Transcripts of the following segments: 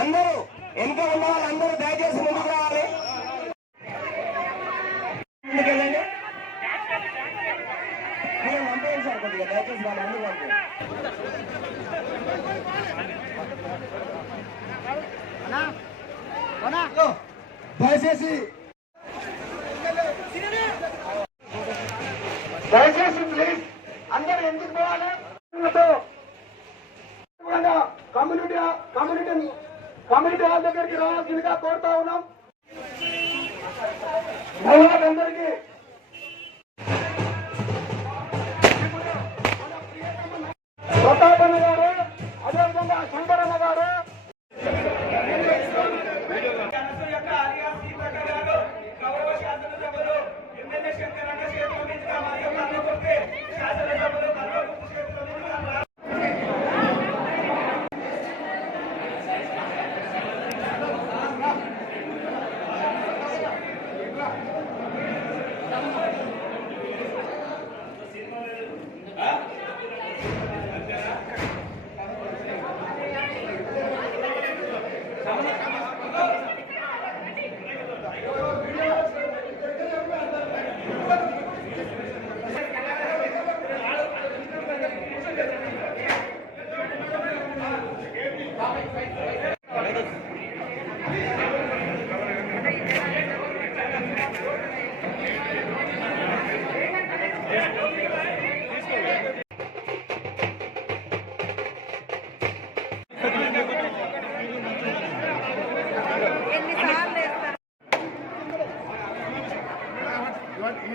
అందరూ వెనుక ఉన్న వాళ్ళందరూ దయచేసి ముందుకు రావాలి దయచేసి దయచేసి ప్లీజ్ అందరూ ఎందుకు పోవాలి కమ్యూనిటీ కమ్యూనిటీ కమిటీ వాళ్ళ దగ్గరికి రావాల్సిందిగా కోరుతా ఉన్నాం మహిళలందరికీ ప్రతాపన్న గారు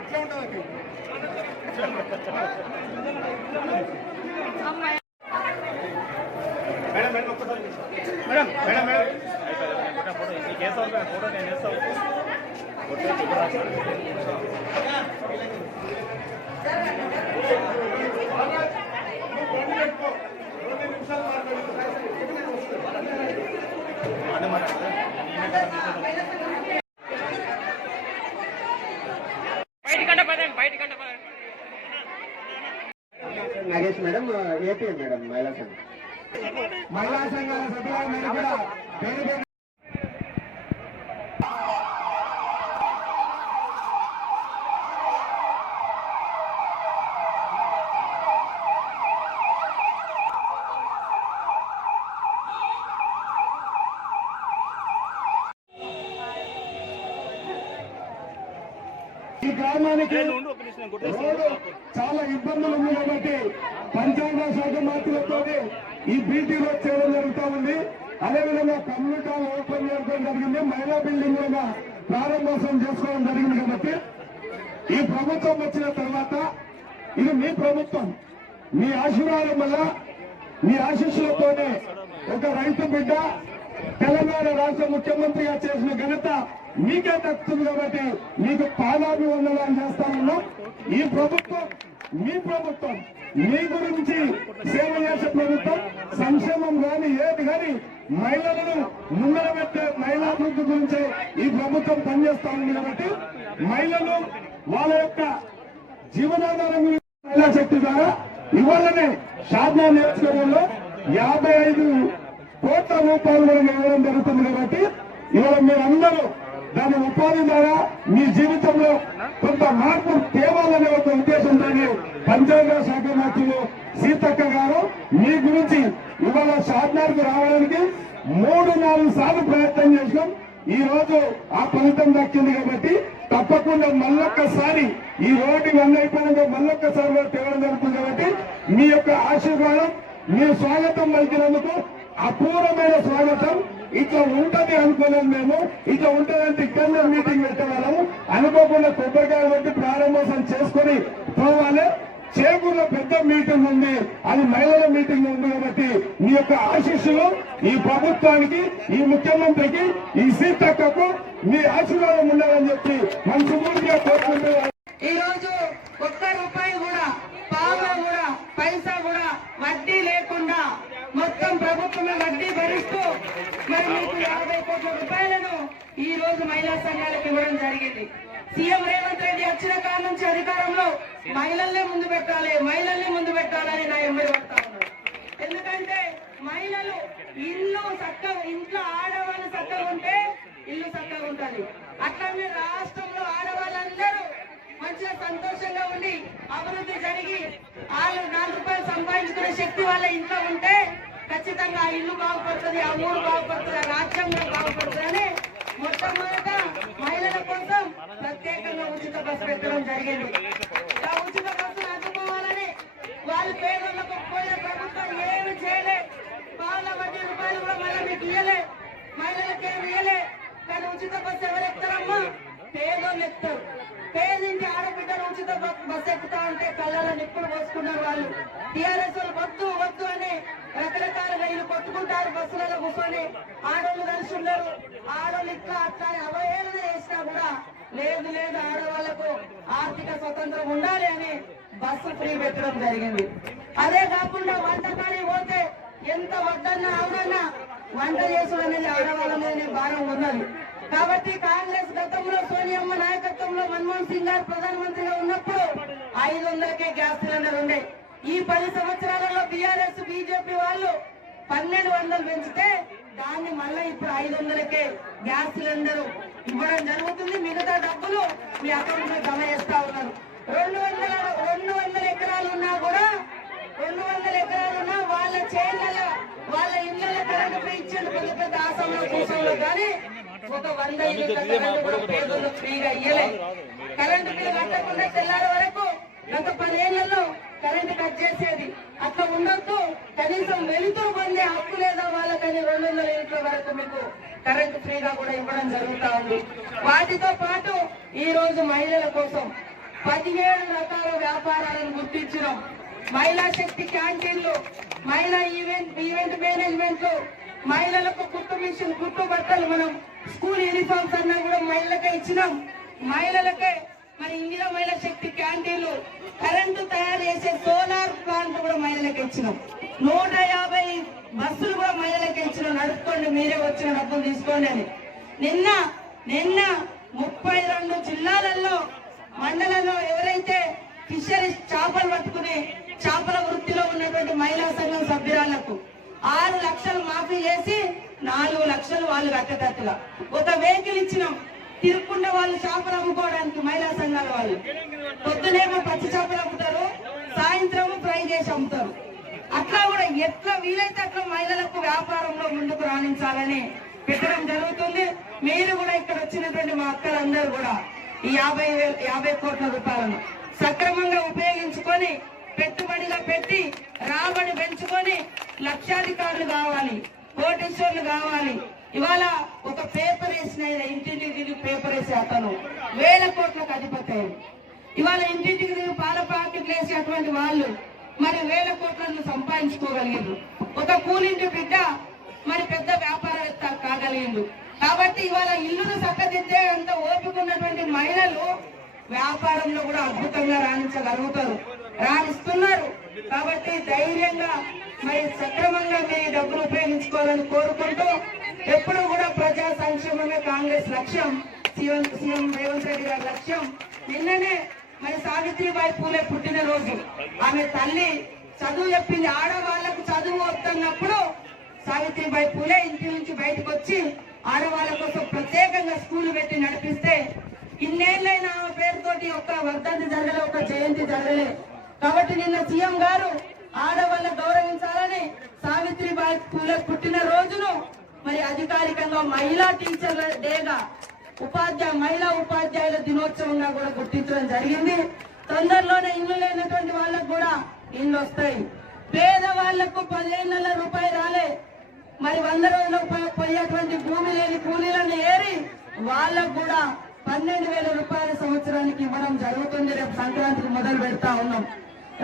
ఎట్లా ఉంటుంది మేడం మేడం ఒక్కసారి మేడం మేడం మేడం ఫోటో నీకు వేస్తావు ఫోటో నేను వేస్తావు నిమిషాలు మాట్లాడుతున్నాను ఈ గ్రామానికి చాలా ఇబ్బందులు ఉన్నాయి కాబట్టి పంచాంగ శాఖ మార్పులతో ఈ బీటీ రోడ్ చేయడం జరుగుతూ ఉంది అదేవిధంగా కమ్యూనిటీ హాల్ ఓపెన్ చేయడం జరిగింది మహిళా బిల్డింగ్ కూడా ప్రారంభోత్సవం చేసుకోవడం జరిగింది కాబట్టి ఈ ప్రభుత్వం వచ్చిన తర్వాత ఇది మీ ప్రభుత్వం మీ ఆశీర్వాదం వల్ల మీ ఆశీస్సులతోనే ఒక రైతు బిడ్డ తెలంగాణ రాష్ట్ర ముఖ్యమంత్రిగా చేసిన ఘనత మీకే దక్కుతుంది కాబట్టి మీకు పాదాభివందనాలు చేస్తామన్నాం ఈ ప్రభుత్వం మీ ప్రభుత్వం మీ గురించి సేవ చేసే ప్రభుత్వం సంక్షేమం కానీ ఏది కానీ మహిళలను ముందర పెట్టే మహిళాభివృద్ధి గురించే ఈ ప్రభుత్వం పనిచేస్తా ఉంది కాబట్టి మహిళలు వాళ్ళ యొక్క జీవనాధారం మహిళా శక్తి ద్వారా ఇవాళనే షాద్నా నియోజకవర్గంలో యాభై ఐదు కోట్ల రూపాయలు ఇవ్వడం జరుగుతుంది కాబట్టి ఇవాళ మీరందరూ దాని ఉపాధి ద్వారా మీ జీవితంలో కొంత మార్పు తేవాలనే ఒక ఉద్దేశంతో పంచాయతీరాజ్ శాఖ మంత్రులు సీతక్క గారు మీ గురించి ఇవాళ షాద్నార్కు రావడానికి మూడు నాలుగు సార్లు ప్రయత్నం చేసినాం ఈ రోజు ఆ ఫలితం దక్కింది కాబట్టి తప్పకుండా మళ్ళొక్కసారి ఈ రోడ్డు ఇవన్నీ అయిపోయినాక మళ్ళొక్కసారి కూడా తేవడం జరుగుతుంది కాబట్టి మీ యొక్క ఆశీర్వాదం మీ స్వాగతం పలికినందుకు అపూర్వమైన స్వాగతం ఇట్లా ఉంటది అనుకోలేదు మేము ఇట్లా ఉంటదంటే ఇక్కడ మీటింగ్ పెట్టేవాళ్ళము అనుకోకుండా కొబ్బరికాయ కొట్టి ప్రారంభోత్సవం చేసుకొని పోవాలి చేకూరులో పెద్ద మీటింగ్ ఉంది అది మహిళల మీటింగ్ ఉంది కాబట్టి మీ యొక్క ఆశీస్సులు ఈ ప్రభుత్వానికి ఈ ముఖ్యమంత్రికి ఈ సీతక్కకు మీ ఆశీర్వాదం ఉండాలని చెప్పి మనసుపూర్తిగా కోరుకుంటున్నారు ఈ రోజు ఒక్క రూపాయి కూడా పావు కూడా పైసా కూడా వడ్డీ లేకుండా మొత్తం ప్రభుత్వమే వడ్డీ భరిస్తూ మరి మీకు యాభై కోట్ల రూపాయలను ఈ రోజు మహిళా సంఘాలకు ఇవ్వడం జరిగింది సీఎం రేవంత్ రెడ్డి వచ్చిన కాలం నుంచి అధికారంలో మహిళల్నే ముందు పెట్టాలి మహిళల్ని ముందు పెట్టాలని నా ఎంబడి పడతా ఎందుకంటే మహిళలు ఇల్లు చక్కగా ఇంట్లో ఆడవాళ్ళు చక్కగా ఉంటే ఇల్లు చక్కగా ఉంటుంది అట్లనే రాష్ట్రంలో మంచిగా సంతోషంగా ఉండి అభివృద్ధి జరిగి ఆరు నాలుగు రూపాయలు సంపాదించుకునే శక్తి వాళ్ళ ఇంట్లో ఉంటే ఖచ్చితంగా ఆ ఇల్లు బాగుపడుతుంది ఆ ఊరు బాగుపడుతుంది ఆ రాజ్యాంగం బాగుపడుతుంది మొట్టమొదట మహిళల కోసం ప్రత్యేకంగా ఉచిత బస్సు పెట్టడం జరిగింది ఆ ఉచిత బస్సును అందుకోవాలని వాళ్ళ పేదలకు పోయే ప్రభుత్వం ఏమి చేయలే పావుల వడ్డీ రూపాయలు కూడా మళ్ళీ మీకు ఇయ్యలే మహిళలకు ఏమి ఇయ్యలే కానీ ఉచిత బస్సు ఎవరు ఎత్తారమ్మా పేదోళ్ళు ఎత్తారు పేదింటి ఆడబిడ్డను ఉచిత బస్ ఎక్కుతా ఉంటే కళ్ళలో నిప్పులు పోసుకున్నారు వాళ్ళు టీఆర్ఎస్ వాళ్ళు వద్దు వద్దు అని రకరకాల రైలు కొట్టుకుంటారు బస్సులలో కూర్చొని ఆడోళ్ళు కలిసి ఆడవాళ్ళు ఆడోళ్ళు ఇట్లా అట్లా అవహేళన చేసినా కూడా లేదు లేదు ఆడవాళ్లకు ఆర్థిక స్వతంత్రం ఉండాలి అని బస్సు ఫ్రీ పెట్టడం జరిగింది అదే కాకుండా వంట పని పోతే ఎంత వద్దన్నా అవునన్నా వంట చేసుకునేది ఆడవాళ్ళ మీద భారం ఉన్నది కాబట్టి కాంగ్రెస్ గతంలో సోనియమ్మ నాయకత్వంలో మన్మోహన్ సింగ్ గారు ప్రధానమంత్రిగా ఉన్నప్పుడు ఐదు వందలకే గ్యాస్ సిలిండర్ ఉండే ఈ పది సంవత్సరాలలో బీఆర్ఎస్ బీజేపీ వాళ్ళు పన్నెండు వందలు పెంచితే దాన్ని మళ్ళీ ఇప్పుడు ఐదు వందలకే గ్యాస్ సిలిండర్ ఇవ్వడం జరుగుతుంది మిగతా డబ్బులు మీ అకౌంట్ లో జమ చేస్తా ఉన్నారు రెండు వందల రెండు వందల ఎకరాలు ఉన్నా కూడా రెండు వందల ఎకరాలు ఉన్నా వాళ్ళ చేతుల వాళ్ళ ఇళ్ళ కరెంటు ఫ్రీ ఇచ్చేందుకు పెద్ద ఆసంలో కానీ ఒక వంద పేదలు ఫ్రీగా ఇయ్యలేదు కరెంటు బిల్లు కట్టకుండా తెల్లారి వరకు గత పదేళ్లలో కరెంటు కట్ చేసేది అట్లా ఉండొద్దు కనీసం వెలుతురు పొందే హక్కు లేదా వాళ్ళకని రెండు వందల ఇంట్ల వరకు మీకు కరెంటు ఫ్రీగా కూడా ఇవ్వడం జరుగుతా ఉంది వాటితో పాటు ఈ రోజు మహిళల కోసం పదిహేడు రకాల వ్యాపారాలను గుర్తించడం మహిళా శక్తి క్యాంటీన్లు మహిళా ఈవెంట్ ఈవెంట్ మేనేజ్మెంట్లు మహిళలకు కుట్టు మిషన్ కుట్టు బట్టలు మనం స్కూల్ యూనిఫామ్స్ అన్నా కూడా మహిళలకే ఇచ్చినాం మహిళలకే మరి ఇందిరా మహిళా శక్తి క్యాంటీన్లు కరెంటు తయారు చేసే సోలార్ ప్లాంట్ కూడా మహిళలకు ఇచ్చినాం నూట యాభై బస్సులు కూడా మహిళలకు ఇచ్చినాం నడుపుకోండి మీరే వచ్చిన డబ్బులు తీసుకోండి అని నిన్న నిన్న ముప్పై రెండు జిల్లాలలో మండలంలో ఎవరైతే ఫిషరీస్ చేపలు పట్టుకుని చేపల వృత్తిలో ఉన్నటువంటి మహిళా సంఘం సభ్యురాళ్లకు ఆరు లక్షలు మాఫీ చేసి నాలుగు లక్షలు వాళ్ళు రక్తదత్తుల ఒక వెహికల్ ఇచ్చినాం తిరుక్కుండా వాళ్ళు చేపలు అమ్ముకోవడానికి మహిళా సంఘాల వాళ్ళు పొద్దునేమో పచ్చి చేపలు అమ్ముతారు సాయంత్రం ఫ్రై చేసి అమ్ముతారు అట్లా కూడా ఎట్లా వీలైతే అట్లా మహిళలకు వ్యాపారంలో ముందుకు రాణించాలని పెట్టడం జరుగుతుంది మీరు కూడా ఇక్కడ వచ్చినటువంటి మా అక్కలందరూ కూడా ఈ యాభై యాభై కోట్ల రూపాయలను సక్రమంగా ఉపయోగించుకొని పెట్టుబడిగా పెట్టి రాబడి పెంచుకొని లక్షాధికారులు కావాలి కోటేశ్వర్లు కావాలి ఇవాళ ఒక పేపర్ వేసిన ఇంటింటికి తిరిగి పేపర్ వేసే అతను వేల కోట్లకు అధిపతి ఇవాళ ఇంటింటికి తిరిగి పాల ప్యాకెట్లు వేసేటువంటి వాళ్ళు మరి వేల కోట్లను సంపాదించుకోగలిగారు ఒక కూలింటి బిడ్డ మరి పెద్ద వ్యాపారవేత్త కాగలిగిండు కాబట్టి ఇవాళ ఇల్లును చక్కదిద్దే అంత ఓపిక ఉన్నటువంటి మహిళలు వ్యాపారంలో కూడా అద్భుతంగా రాణించగలుగుతారు రాణిస్తున్నారు కాబట్టి ధైర్యంగా మరి సక్రమంగా మీ డబ్బులు ఉపయోగించుకోవాలని కోరుకుంటూ ఎప్పుడు కూడా ప్రజా సంక్షేమమే కాంగ్రెస్ లక్ష్యం సీఎం సీఎం రేవంత్ రెడ్డి గారి లక్ష్యం నిన్ననే మరి సావిత్రిబాయి పూలే పుట్టినరోజు ఆమె తల్లి చదువు చెప్పింది ఆడవాళ్లకు చదువు వస్తున్నప్పుడు సావిత్రిబాయి పూలే ఇంటి నుంచి బయటకు వచ్చి ఆడవాళ్ళ కోసం ప్రత్యేకంగా స్కూల్ పెట్టి నడిపిస్తే ఇన్నేళ్ళైనా ఆమె పేరుతోటి ఒక వర్ధంతి జరగలే ఒక జయంతి జరగలే కాబట్టి నిన్న సీఎం గారు ఆడవాళ్ళ గౌరవించాలని సావిత్రిబాయి పూలే పుట్టిన రోజును మరి అధికారికంగా మహిళా టీచర్ల డేగా ఉపాధ్యాయ మహిళా ఉపాధ్యాయుల దినోత్సవంగా కూడా గుర్తించడం జరిగింది తొందరలోనే ఇల్లు లేనటువంటి వాళ్ళకు కూడా ఇల్లు వస్తాయి పేద వాళ్లకు పదిహేను నెలల రూపాయలు రాలే మరి వంద రోజుల పోయేటువంటి భూమి లేని కూలీలను ఏరి వాళ్ళకు కూడా పన్నెండు వేల రూపాయల సంవత్సరానికి ఇవ్వడం జరుగుతుంది రేపు సంక్రాంతికి మొదలు పెడతా ఉన్నాం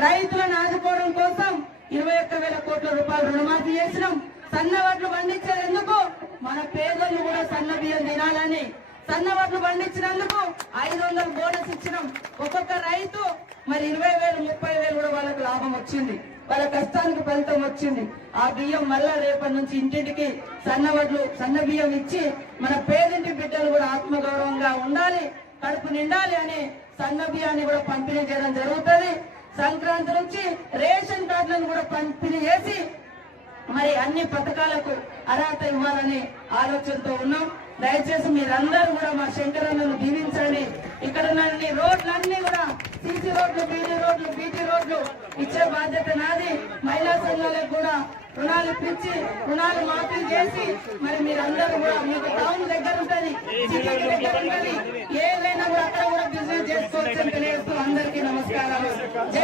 రైతులను ఆదుకోవడం కోసం ఇరవై ఒక్క వేల కోట్ల రూపాయలు రుణమాఫీ చేసినాం సన్న వడ్లు పండించేందుకు మన పేదలు కూడా సన్న బియ్యం తినాలని సన్న వడ్లు పండించినందుకు ఐదు వందల బోనస్ ఇచ్చినాం ఒక్కొక్క రైతు మరి ఇరవై వేలు ముప్పై వేలు కూడా వాళ్ళకు లాభం వచ్చింది వాళ్ళ కష్టానికి ఫలితం వచ్చింది ఆ బియ్యం మళ్ళా రేపటి నుంచి ఇంటింటికి సన్నవడ్లు సన్న బియ్యం ఇచ్చి మన పేదింటి బిడ్డలు కూడా ఆత్మగౌరవంగా ఉండాలి కడుపు నిండాలి అని సన్న బియ్యాన్ని కూడా పంపిణీ చేయడం జరుగుతుంది సంక్రాంతి నుంచి రేషన్ కార్డులను కూడా పంపిణీ చేసి మరి అన్ని పథకాలకు అర్హత ఇవ్వాలని ఆలోచనతో ఉన్నాం దయచేసి మీరందరూ కూడా మా శంకరన్నను దీవించండి ఇక్కడ రోడ్లన్నీ కూడా సీసీ రోడ్లు బీటీ రోడ్లు బీటీ రోడ్లు ఇచ్చే బాధ్యత నాది మహిళా సంఘాలకు కూడా రుణాలు ఇప్పించి రుణాలు మాఫీ చేసి మరి మీరందరూ కూడా మీకు టౌన్ దగ్గర ఉంటుంది సిటీ దగ్గర ఉంటుంది ఏదైనా కూడా అక్కడ కూడా బిజినెస్ చేసుకోవచ్చు అని తెలియజేస్తూ అందరికీ నమస్కారాలు